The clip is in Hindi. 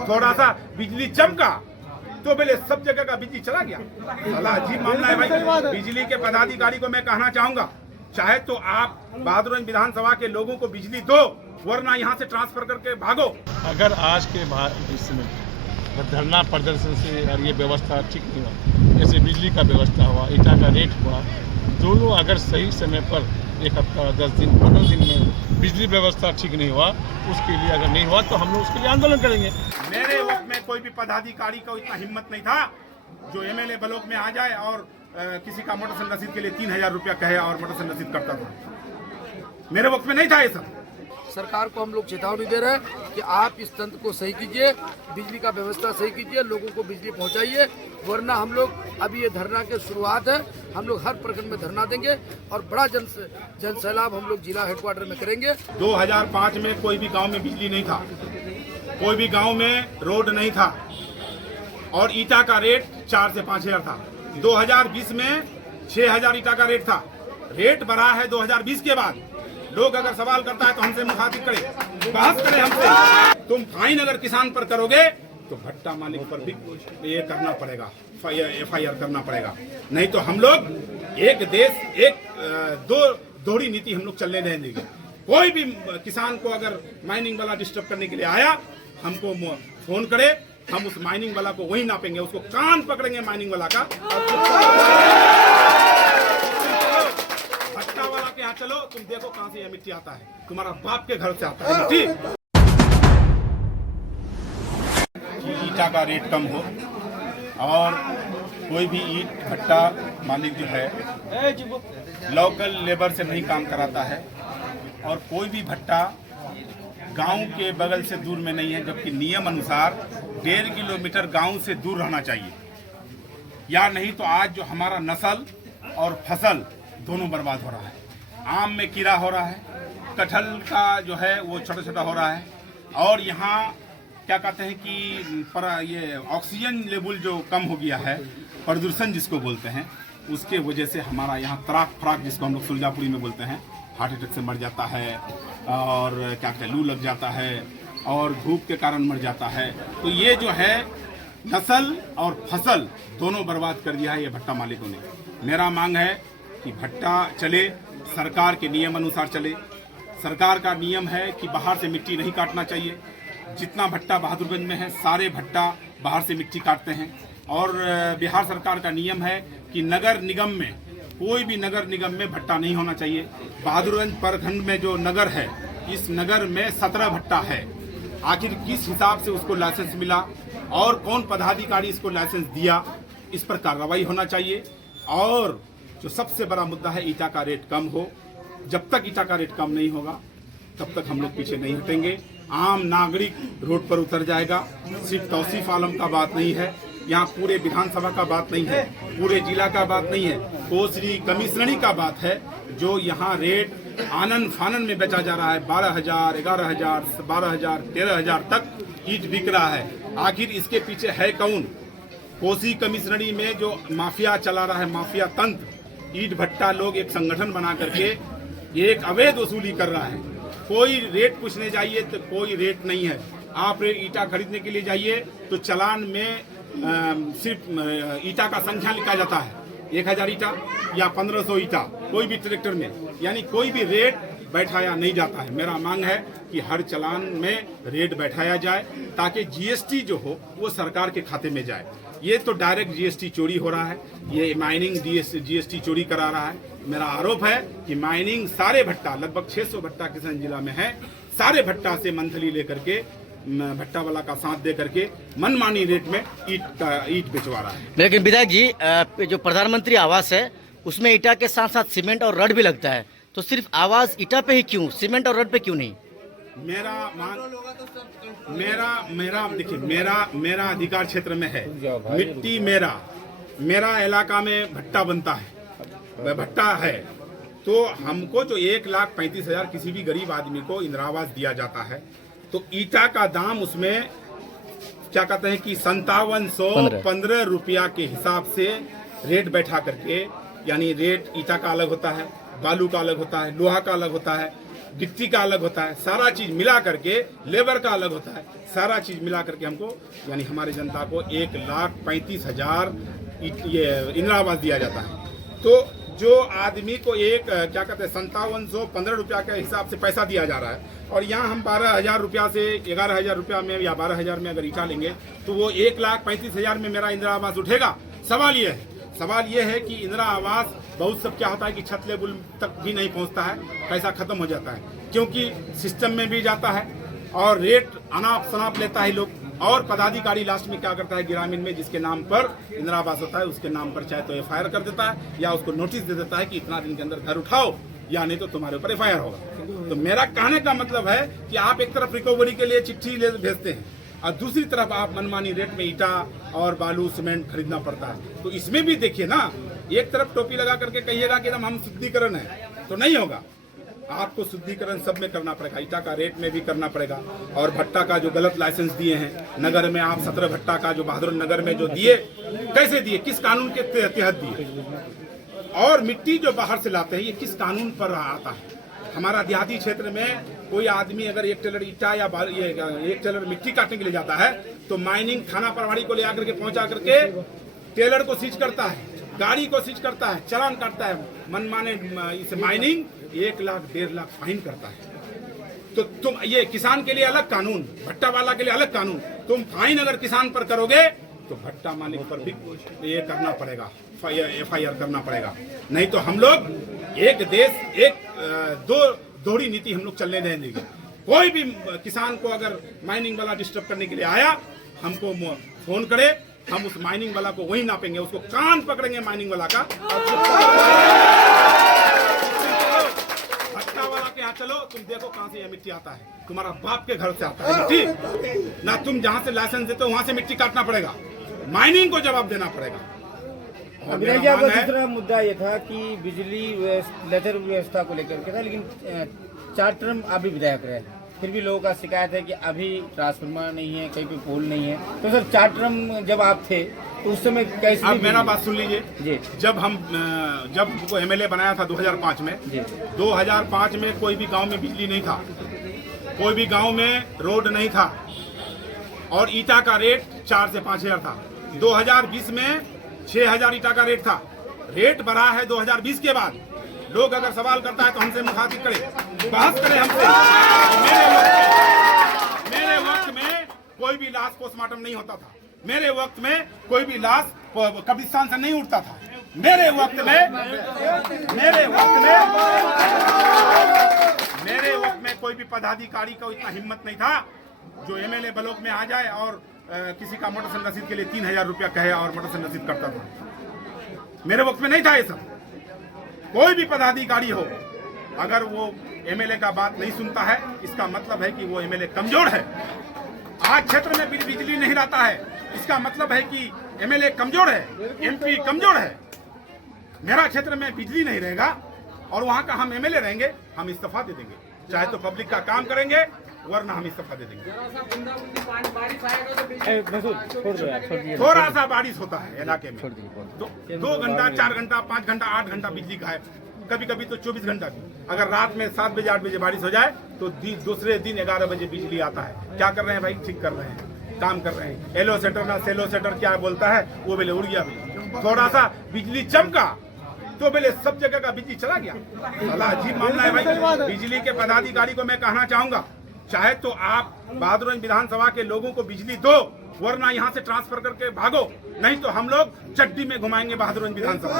थोड़ा सा बिजली चमका तो बोले सब जगह का बिजली चला गया। साला अजीब मामला है भाई। बिजली के पदाधिकारी को मैं कहना चाहूंगा, चाहे तो आप बहादुरगंज विधानसभा के लोगों को बिजली दो, वरना यहाँ से ट्रांसफर करके भागो। अगर आज के इसमें धरना प्रदर्शन से और ये व्यवस्था ठीक नहीं हुआ, जैसे बिजली का व्यवस्था हुआ, ईटा का रेट हुआ, दोनों अगर सही समय पर 1 हफ्ता 10 दिन 15 दिन में बिजली व्यवस्था ठीक नहीं हुआ, उसके लिए अगर नहीं हुआ तो हम लोग उसके लिए आंदोलन करेंगे। मेरे वक्त में कोई भी पदाधिकारी को इतना हिम्मत नहीं था जो एमएलए ब्लॉक में आ जाए और किसी का मोटरसाइकिल रसीद के लिए 3000 रुपया कहे और मोटरसाइकिल रसीद करता था। मेरे वक्त में नहीं था ये सब। सरकार को हम लोग चेतावनी दे रहे हैं कि आप इस तंत्र को सही कीजिए, बिजली का व्यवस्था सही कीजिए, लोगों को बिजली पहुंचाइए, वरना हम लोग अभी ये धरना की शुरुआत है, हम लोग हर प्रखंड में धरना देंगे और बड़ा जन सैलाब हम लोग जिला हेडक्वार्टर में करेंगे। 2005 में कोई भी गांव में बिजली नहीं था, कोई भी गांव में रोड नहीं था और ईटा का रेट 4 से 5000 था। 2020 में 6000 ईटा का रेट था। रेट बढ़ा है 2020 के बाद। लोग अगर सवाल करता है तो हमसे मुखातिब करे, बहस करे हमसे। तुम फाइन अगर किसान पर करोगे तो भट्टा मालिक पर भी ये करना पड़ेगा, FIR करना पड़ेगा। नहीं तो हम लोग एक देश एक दोहरी नीति हम लोग चलने नहीं देंगे। कोई भी किसान को अगर माइनिंग वाला डिस्टर्ब करने के लिए आया, हमको फोन करे, हम उस माइनिंग वाला को वही नापेंगे, उसको कान पकड़ेंगे माइनिंग वाला का। भट्टा वाला के यहाँ चलो, तुम देखो कहाँ से ये मिट्टी आता है, तुम्हारा बाप के घर से आता है मिट्टी। ईटा का रेट कम हो और कोई भी ईट भट्टा मालिक जो है लोकल लेबर से नहीं काम कराता है और कोई भी भट्टा गांव के बगल से दूर में नहीं है, जबकि नियम अनुसार 1.5 किलोमीटर गांव से दूर रहना चाहिए, या नहीं तो आज जो हमारा नस्ल और फसल दोनों बर्बाद हो रहा है। आम में कीड़ा हो रहा है, कटहल का जो है वो छोटा छोटा हो रहा है और यहाँ क्या कहते हैं कि ये ऑक्सीजन लेवल जो कम हो गया है, प्रदूषण जिसको बोलते हैं, उसके वजह से हमारा यहाँ तराक फराक जिसको हम लोग सुरजापुरी में बोलते हैं, हार्ट अटैक से मर जाता है और क्या कहते हैं लू लग जाता है और धूप के कारण मर जाता है। तो ये जो है नस्ल और फसल दोनों बर्बाद कर दिया है ये भट्टा मालिकों ने। मेरा मांग है कि भट्टा चले, सरकार के नियम अनुसार चले। सरकार का नियम है कि बाहर से मिट्टी नहीं काटना चाहिए। जितना भट्टा बहादुरगंज में है सारे भट्टा बाहर से मिट्टी काटते हैं और बिहार सरकार का नियम है कि नगर निगम में कोई भी नगर निगम में भट्टा नहीं होना चाहिए। बहादुरगंज प्रखंड में जो नगर है, इस नगर में 17 भट्टा है। आखिर किस हिसाब से उसको लाइसेंस मिला और कौन पदाधिकारी इसको लाइसेंस दिया, इस पर कार्रवाई होना चाहिए। और जो सबसे बड़ा मुद्दा है, ईटा का रेट कम हो। जब तक ईटा का रेट कम नहीं होगा तब तक हम लोग पीछे नहीं हटेंगे। आम नागरिक रोड पर उतर जाएगा। सिर्फ तौसीफ आलम का बात नहीं है, यहाँ पूरे विधानसभा का बात नहीं है, पूरे जिला का बात नहीं है, कोसरी कमिश्नरी का बात है। जो यहाँ रेट आनन फानन में बेचा जा रहा है, 12,000, 11,000, 12,000, 13,000 तक ईट बिक रहा है। आखिर इसके पीछे है कौन? कोसी कमिश्नरी में जो माफिया चला रहा है, माफिया तंत्र, ईट भट्टा लोग एक संगठन बना करके एक अवैध वसूली कर रहा है। कोई रेट पूछने जाइए तो कोई रेट नहीं है। आप ईटा खरीदने के लिए जाइए तो चालान में सिर्फ ईटा का संख्या लिखा जाता है, 1000 ईटा या 1500 ईटा कोई भी ट्रैक्टर में, यानी कोई भी रेट बैठाया नहीं जाता है। मेरा मांग है कि हर चालान में रेट बैठाया जाए ताकि जीएसटी जो हो वो सरकार के खाते में जाए। ये तो डायरेक्ट जीएसटी चोरी हो रहा है, ये माइनिंग जीएसटी चोरी करा रहा है। मेरा आरोप है कि माइनिंग सारे भट्टा, लगभग 600 भट्टा किसान जिला में है, सारे भट्टा से मंथली लेकर के भट्टा वाला का साथ दे करके मनमानी रेट में ईट बेचवा रहा है। लेकिन विधायक जी, जो प्रधानमंत्री आवास है उसमें ईटा के साथ साथ सीमेंट और रड भी लगता है, तो सिर्फ आवास ईटा पे ही क्यों, सीमेंट और रड पे क्यों नहीं? मेरा अधिकार क्षेत्र में है, मिट्टी मेरा इलाका में भट्टा बनता है, भट्टा है, तो हमको जो 1,35,000 किसी भी गरीब आदमी को इंदिरा आवास दिया जाता है, तो ईटा का दाम उसमें क्या कहते हैं कि 5715 रुपया के हिसाब से रेट बैठा करके, यानी रेट ईटा का अलग होता है, बालू का अलग होता है, लोहा का अलग होता है, गिट्टी का अलग होता है, सारा चीज मिला करके लेबर का अलग होता है, सारा चीज मिला करके हमको यानी हमारी जनता को 1,35,000 ये इंदिरा आवास दिया जाता है। तो जो आदमी को एक क्या कहते हैं 5715 रुपया के हिसाब से पैसा दिया जा रहा है और यहाँ हम 12,000 रुपया से 11,000 रुपया में या 12,000 में अगर ईटा लेंगे तो वो 1,35,000 में मेरा इंदिरा आवास उठेगा। सवाल ये है कि इंदिरा आवास बहुत सब क्या होता है कि छत लेवल तक भी नहीं पहुंचता है, पैसा खत्म हो जाता है क्योंकि सिस्टम में भी जाता है और रेट अनाप शनाप लेता है लोग, और पदाधिकारी लास्ट में क्या करता है ग्रामीण में जिसके नाम पर इंदिरा आवास होता है उसके नाम पर चाहे तो FIR कर देता है या उसको नोटिस दे देता है कि इतना दिन के अंदर घर उठाओ या नहीं तो तुम्हारे ऊपर FIR होगा। तो मेरा कहने का मतलब है कि आप एक तरफ रिकवरी के लिए चिट्ठी भेजते हैं और दूसरी तरफ आप मनमानी रेट में ईटा और बालू सीमेंट खरीदना पड़ता है। तो इसमें भी देखिए ना, एक तरफ टोपी लगा करके कहिएगा कि हम शुद्धिकरण है तो नहीं होगा, आपको शुद्धिकरण सब में करना पड़ेगा, ईटा का रेट में भी करना पड़ेगा। और भट्टा का जो गलत लाइसेंस दिए हैं नगर में, आप 17 भट्टा का जो बहादुर नगर में जो दिए, कैसे दिए, किस कानून के तहत दिए, और मिट्टी जो बाहर से लाते हैं ये किस कानून पर आता है। हमारा देहाती क्षेत्र में कोई आदमी अगर 1 टेलर ईटा या 1 टेलर मिट्टी काटने के लिए जाता है तो माइनिंग थाना प्रभारी को ले आकर के पहुंचा करके टेलर को सीज करता है, गाड़ी को सीज करता है, चालान काटता है, मनमाने इस माइनिंग 1 लाख 1.5 लाख फाइन करता है। तो तुम ये किसान के लिए अलग कानून, भट्टा वाला के लिए अलग कानून, तुम फाइन अगर किसान पर करोगे तो भट्टा मालिक पर भी ये करना पड़ेगा, FIR करना पड़ेगा। नहीं तो हम लोग एक देश एक दोहरी नीति हम लोग चलने नहीं देंगे। कोई भी किसान को अगर माइनिंग वाला डिस्टर्ब करने के लिए आया हमको फोन करे, हम उस माइनिंग वाला को वही नापेंगे, उसको कान पकड़ेंगे माइनिंग वाला का, भट्टा वाला के यहाँ चलो तुम देखो कहाँ से ये मिट्टी आता है, तुम्हारा बाप के घर से आता है मिट्टी ना, तुम जहाँ से लाइसेंस देते हो वहाँ से मिट्टी काटना पड़ेगा, माइनिंग को जवाब देना पड़ेगा। अभिनय जी, आपका दूसरा मुद्दा ये था कि बिजली लेजर व्यवस्था को लेकर के था, लेकिन 4 टर्म आप भी विधायक रहे, फिर भी लोगों का शिकायत है कि अभी ट्रांसफार्मर नहीं है, कहीं पे पोल नहीं है। तो सर 4 टर्म जब आप थे तो उस समय कैसे? आप मेरा बात सुन लीजिए जी। जब वो MLA बनाया था 2005 में जी। 2005 में कोई भी गांव में बिजली नहीं था, कोई भी गांव में रोड नहीं था और ईटा का रेट 4 से 5,000 था। 2020 में 6,000 ईटा का रेट था, रेट बढ़ा है 2020 के बाद। लोग अगर सवाल करता है तो हमसे मुखातिब करे, बहस करे हमसे। मेरे वक्त में कोई भी लाश पोस्टमार्टम नहीं होता था, मेरे वक्त में कोई भी लाश कब्रिस्तान से नहीं उठता था, मेरे वक्त में कोई भी पदाधिकारी को इतना हिम्मत नहीं था जो MLA ब्लॉक में आ जाए और किसी का मोटरसाइकिल रसीद के लिए 3,000 रुपया कहे और मोटरसाइकिल रसीद करता था। मेरे वक्त में नहीं था ये सब। कोई भी पदाधिकारी हो अगर वो MLA का बात नहीं सुनता है इसका मतलब है कि वो MLA कमजोर है। आज क्षेत्र में बिजली नहीं रहता है इसका मतलब है कि MLA कमजोर है, MP कमजोर है। मेरा क्षेत्र में बिजली नहीं रहेगा और वहां का हम MLA रहेंगे, हम इस्तीफा दे देंगे, चाहे तो पब्लिक का काम करेंगे वरना हम इस्तीफा दे देंगे। थोड़ा सा बारिश होता है इलाके में तो 2 घंटा 4 घंटा 5 घंटा 8 घंटा बिजली का है, कभी कभी तो 24 घंटा भी। अगर रात में 7 बजे 8 बजे बारिश हो जाए तो दूसरे दिन 11 बजे बिजली आता है। क्या कर रहे हैं भाई? ठीक कर रहे हैं, काम कर रहे हैं। एलो सेटर ना सेलो सेटर क्या बोलता है वो बेले उड़ गया भी। थोड़ा सा बिजली चमका तो बेले सब जगह का बिजली चला गया। साला अजीब मामला है भाई। बिजली के पदाधिकारी को मैं कहना चाहूंगा, चाहे तो आप बहादुरगंज विधानसभा के लोगों को बिजली दो वरना यहाँ से ट्रांसफर करके भागो, नहीं तो हम लोग चड्डी में घुमाएंगे बहादुरगंज विधानसभा।